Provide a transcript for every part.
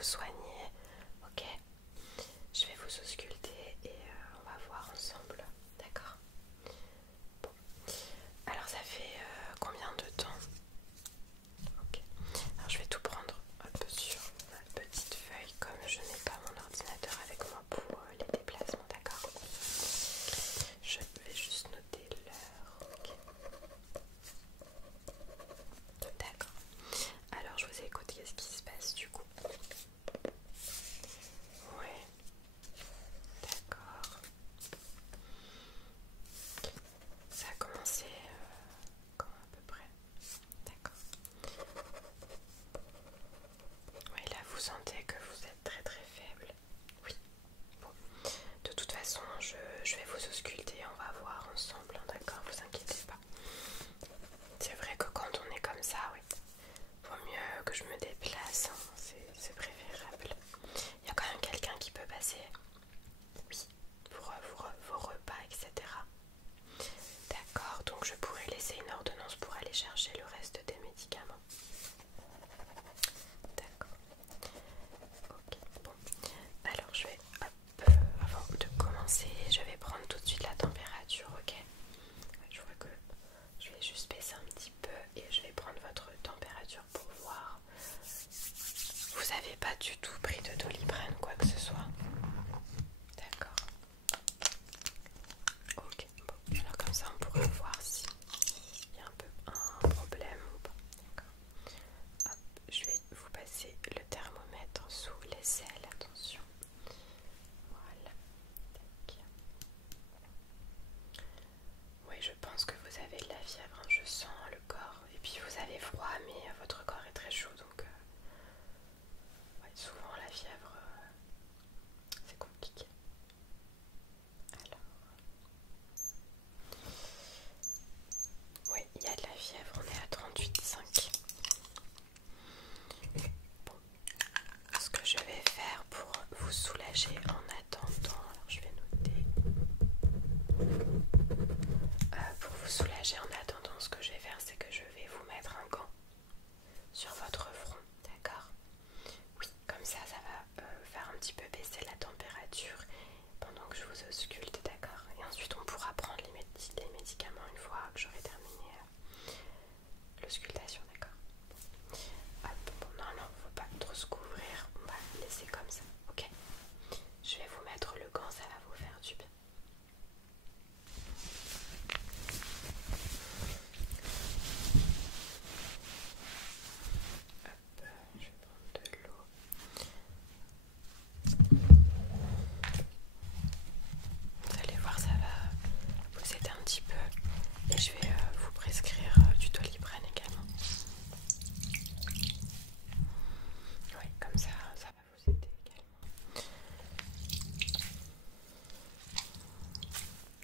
vous soigner, ok? Je vais vous ausculter et on va voir ensemble, d'accord? Bon, alors ça fait combien de temps? Ok, alors je vais tout prendre hop, sur ma petite feuille, comme je n'ai pas mon ordinateur avec moi pour les déplacements, d'accord? Je vais juste noter l'heure, ok? D'accord. Alors je vous écoute, qu'est-ce qui se passe du coup? Ouais, d'accord. Ça a commencé quand à peu près? D'accord. Oui, là vous sentez que vous êtes très très faible. Oui. Bon. De toute façon, je vais vous ausculter, on va voir ensemble, hein, d'accord? Vous inquiétez pas. C'est vrai que quand on est comme ça, oui, vaut mieux que je me déplace, hein, c'est préférable. Il y a quand même quelqu'un qui peut passer, oui, pour vos repas, etc. D'accord, donc je pourrais laisser une ordonnance pour aller chercher le reste des médicaments. D'accord. Ok, bon. Alors je vais, hop, avant de commencer, je vais prendre tout de suite la température, ok? Ouais, je vois que je vais juste baisser un petit peu et je vais prendre votre température pour voir. Vous n'avez pas du tout pris de Doliprane ou quoi que ce soit? D'accord. Ok, bon, alors comme ça on pourra voir si il y a un peu un problème ou pas. D'accord. Hop, je vais vous passer le thermomètre sous l'aisselle, attention. Voilà. Tac. Oui, je pense que vous avez de la fièvre, hein. Je sens le corps. Et puis vous avez froid, mais votre corps est très chaud, donc ouais, souvent la fièvre, c'est compliqué. Alors, oui, il y a de la fièvre, on est à 38,5. Bon, ce que je vais faire pour vous soulager en attendant, alors je vais noter. Pour vous soulager en attendant, ce que je vais faire, c'est que je vais vous mettre un gant sur votre front, d'accord? Oui, comme ça va faire un petit peu baisser la température pendant que je vous ausculte, d'accord? Et ensuite on pourra prendre les médicaments une fois que j'aurai terminé l'auscultation, d'accord? Hop, bon, non, faut pas trop se couvrir, on va laisser comme ça, ok? Je vais vous mettre le gant, ça va vous faire du bien. Hop, je vais prendre de l'eau. Vous allez voir, ça va vous aider un petit peu. Et je vais vous prescrire du Doliprane également. Oui, comme ça va vous aider également.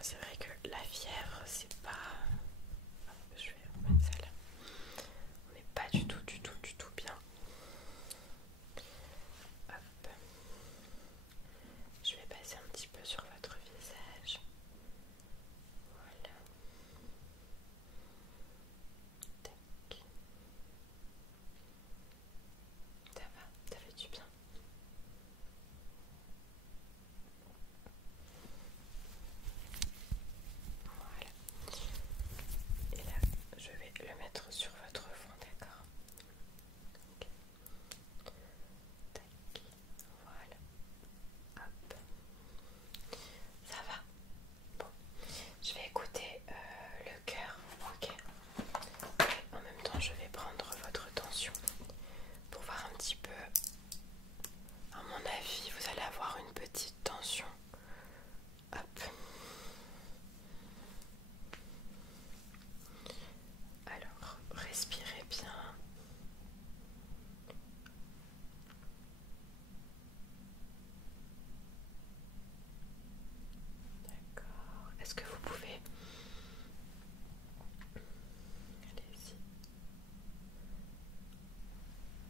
C'est vrai que la fièvre, c'est pas... Hop, je vais remettre ça là. On n'est pas du tout bien. Hop. Je vais passer un petit peu sur votre visage. Voilà. Tac. Ça fait du bien. Voilà. Et là, je vais le mettre sur votre front, d'accord? Ok. Tac. Voilà. Hop. Ça va? Bon. Je vais écouter le cœur, ok? En même temps, je vais prendre votre tension pour voir un petit peu. À mon avis, vous allez avoir une petite tension. Hop. Alors, respirez bien. D'accord. Est-ce que vous pouvez... Allez-y.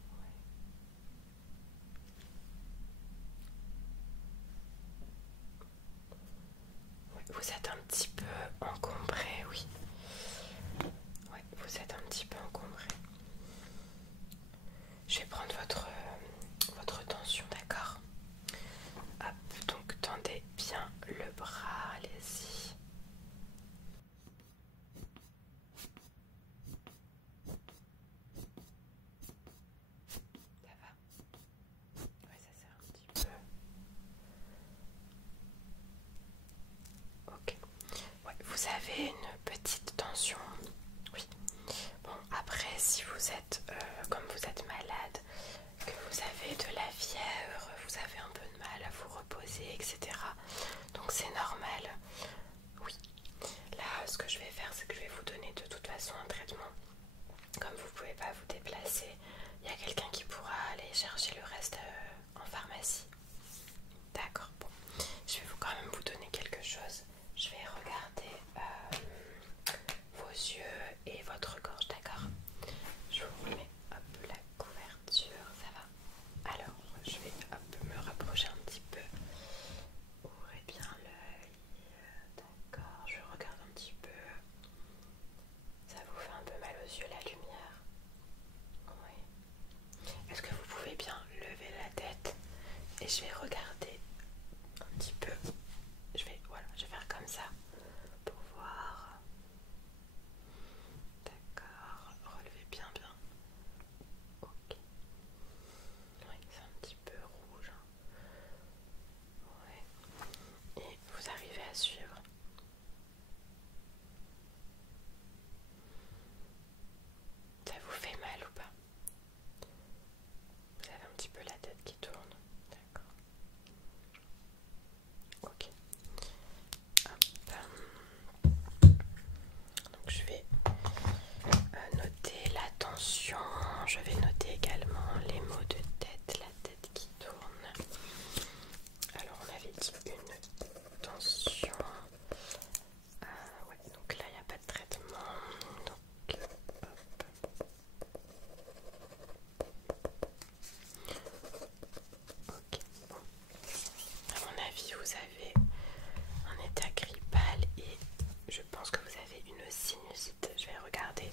Ouais. Ouais, vous êtes un petit peu encombré, oui. Ouais, vous êtes un petit peu encombré. Je vais prendre votre tension. avez une petite tension. Oui. Bon, après, si vous êtes, comme vous êtes malade, que vous avez de la fièvre, vous avez un peu de mal à vous reposer, etc. Donc c'est normal. Oui. Là, ce que je vais faire, c'est que je vais vous donner de toute façon un traitement. Comme vous ne pouvez pas vous déplacer, il y a quelqu'un qui pourra aller chercher le reste en pharmacie. D'accord, bon. Je vais quand même vous donner quelque chose. Je vais regarder vos yeux et votre gorge, d'accord? Je vous remets hop, la couverture, ça va? Alors, je vais hop, me rapprocher un petit peu. Ouvrez bien l'œil. D'accord, je regarde un petit peu. Ça vous fait un peu mal aux yeux la lumière? Oui. Est-ce que vous pouvez bien lever la tête? Et je vais regarder un petit peu. Voilà, je vais faire comme ça pour voir. D'accord, relevez bien. Ok. Oui, c'est un petit peu rouge. Ouais. Et vous arrivez à suivre? Ça vous fait mal ou pas? Vous avez un petit peu la tête qui tourne. D'accord. Ok. Hop. Donc je vais noter la tension. Je vais noter également les maux de tête, la tête qui tourne. Alors on avait dit une tension. Ouais, donc là il n'y a pas de traitement. Donc hop. Ok, bon. À mon avis, vous avez un état grippal et je pense que vous avez une sinusite. Je vais regarder.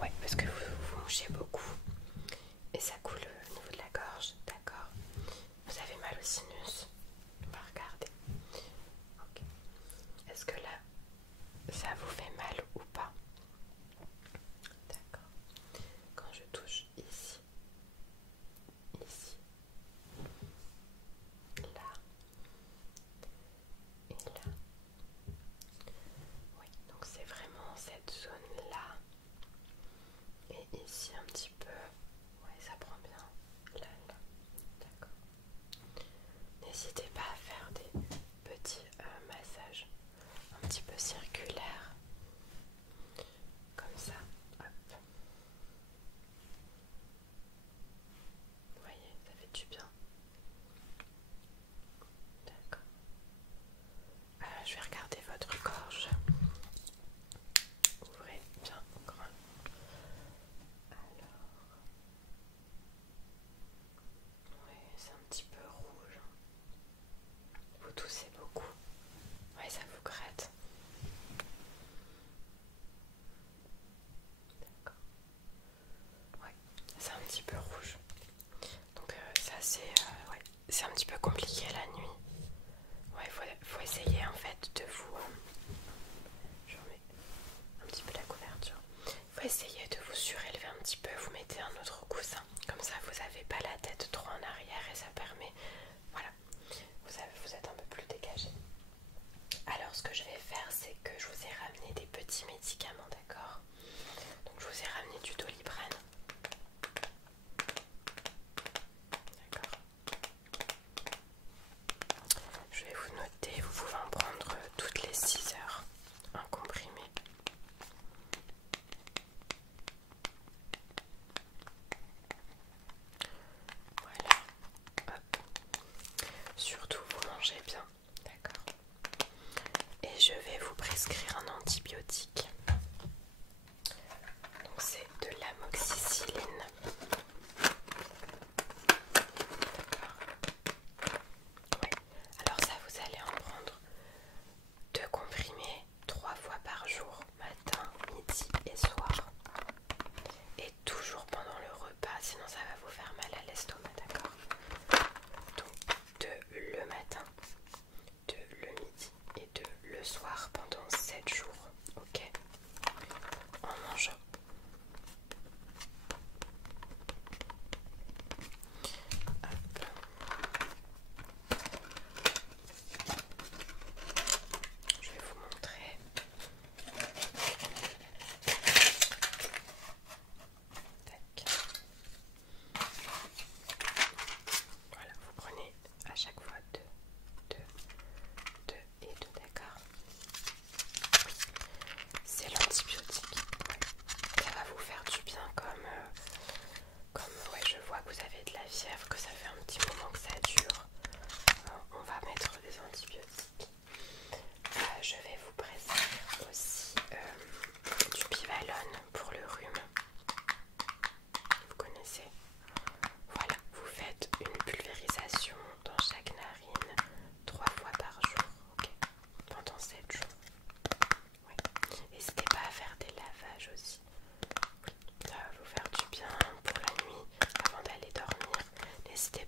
Ouais, parce que vous mouchez beaucoup et ça coule au niveau de la gorge. D'accord. Vous avez mal au sinus. On va regarder. Ok. Est-ce que là, ça vous fait mal ou pas? D'accord. Quand je touche ici, là et là. Oui, donc c'est vraiment cette zone-là. Et ici un petit peu. Ouais, ça prend bien. Là. D'accord. N'hésitez pas à faire des petits massages un petit peu circulaires. Comme ça. Hop. Vous voyez, ça fait du bien. D'accord. Je vais regarder votre gorge. Ouvrez bien grand. Alors. Oui, c'est un petit peu rouge. Vous toussez beaucoup. Ouais, ça vous gratte. D'accord. Ouais, c'est un petit peu rouge. Donc ça c'est un petit peu compliqué la nuit. Ouais, faut essayer en fait de vous... je remets un petit peu la couverture. Faut essayer de vous surélever un petit peu. Vous mettez un autre coussin. Comme ça vous n'avez pas la tête trop en arrière et ça permet... Voilà, vous êtes un peu plus dégagé. Alors ce que je vais faire, c'est que je vous ai ramené des petits médicaments, d'accord? Donc je vous ai ramené du Doliprane. D'accord.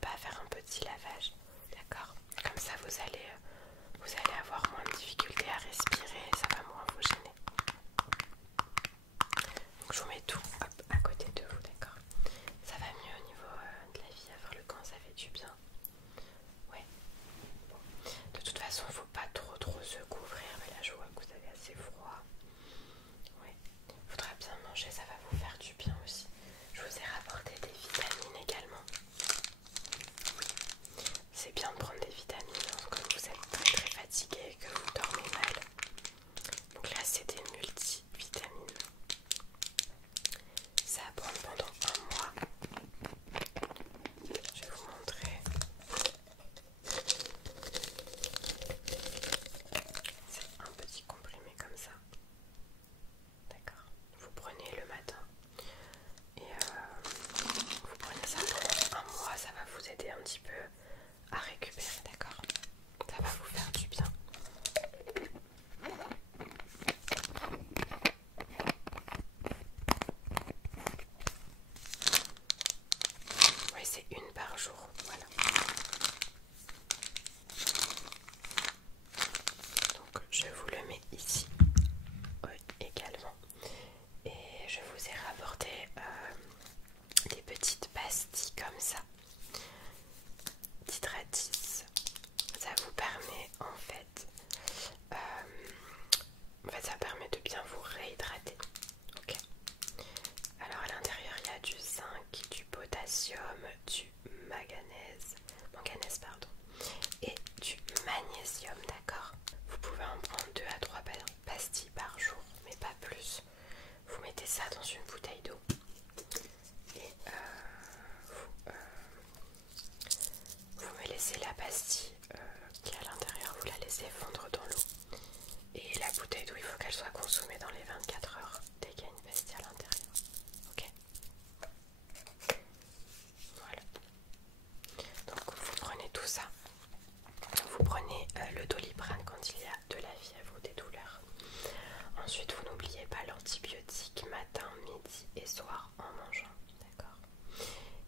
pas à faire un petit lavage, d'accord? Comme ça vous allez avoir moins de difficultés à respirer et ça va moins vous gêner. Donc je vous mets tout hop, à côté de vous, d'accord? Ça va mieux au niveau de la vie, avoir le camp, ça fait du bien. Ouais. Bon. De toute façon, il ne faut pas trop se couvrir, mais là je vois que vous avez assez froid. Ouais. Faudra bien manger, ça va vous faire du bien aussi. Je vous ai rapporté des vitamines également. Oui. C'est bien de prendre des vitamines hein, comme vous êtes très fatigué et que vous dormez mal. Donc là c'est des multivitamines. Ça va prendre pendant un mois. Je vais vous montrer. C'est un petit comprimé comme ça. D'accord. Vous prenez le matin et vous prenez ça pendant un mois. Ça va vous aider un petit peu à récupérer, d'accord? Ça va vous faire du bien. Oui, c'est une par jour, voilà. Donc je vous le mets ici également. Et je vous ai rapporté des petites pastilles comme ça. D'hydratis. Ça vous permet ça permet de bien vous réhydrater. Ok. Alors à l'intérieur il y a du zinc, du potassium, du manganèse pardon, et du magnésium, d'accord? Vous pouvez en prendre 2 à 3 pastilles par jour, mais pas plus. Vous mettez ça dans une bouteille d'eau et vous me laissez la pastille qui est à l'intérieur, vous la laissez fondre dans l'eau. Et la bouteille d'eau, il faut qu'elle soit consommée dans les 24 heures dès qu'il y a une pastille à l'intérieur. Ok? Voilà. Donc vous prenez tout ça. Vous prenez le Doliprane quand il y a de la fièvre ou des douleurs. Ensuite, vous n'oubliez pas l'antibiotique matin, midi et soir en mangeant. D'accord?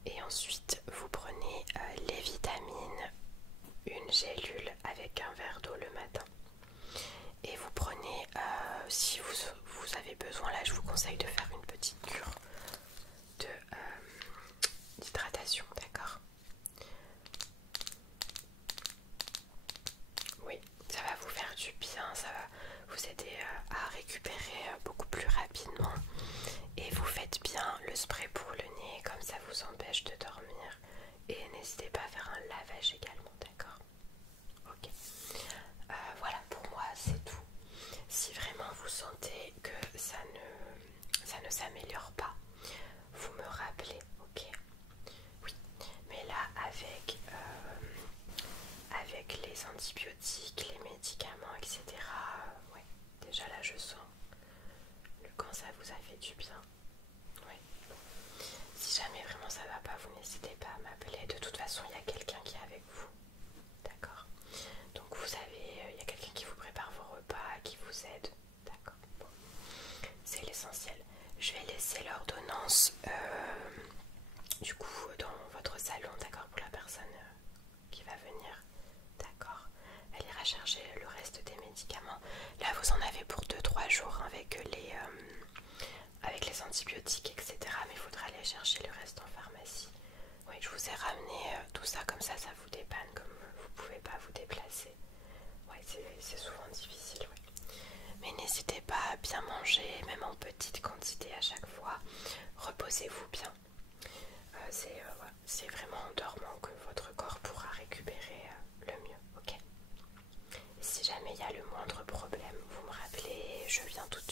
Et ensuite, vous prenez les vitamines, une gélule avec un verre d'eau le matin. Et vous prenez, si vous avez besoin, là je vous conseille de faire une petite cure d'hydratation, d'accord? Oui, ça va vous faire du bien, ça va vous aider à récupérer beaucoup plus rapidement. Et vous faites bien le spray pour le nez, comme ça vous empêche de dormir. Et n'hésitez pas à faire un lavage également, d'accord? Ok. Voilà, pour moi c'est tout. Si vraiment vous sentez que ça ne s'améliore pas, vous me rappelez, ok? Oui, mais là avec les antibiotiques, les médicaments, etc. Ouais, déjà là je sens quand ça vous a fait du bien. Ouais. Si jamais vraiment ça va pas, vous n'hésitez pas à m'appeler. De toute façon, il y a quelqu'un qui est avec vous. D'accord? Donc vous savez, il y a quelqu'un qui vous prépare vos repas, qui vous aide. D'accord? Bon. C'est l'essentiel. Je vais laisser l'ordonnance du coup dans votre salon, d'accord, pour la personne qui va venir. D'accord? Elle ira chercher le reste des médicaments. Là vous en avez pour 2-3 jours avec les antibiotiques, etc. Mais il faudra aller chercher le reste en pharmacie. Oui, je vous ai ramené tout ça, comme ça vous dépanne, comme vous ne pouvez pas vous déplacer. Ouais, c'est souvent difficile, ouais. Mais n'hésitez pas à bien manger, même en petite quantité à chaque fois. Reposez-vous bien. C'est vraiment en dormant que votre corps pourra récupérer le mieux, ok? Et si jamais il y a le moindre problème, vous me rappelez, je viens tout de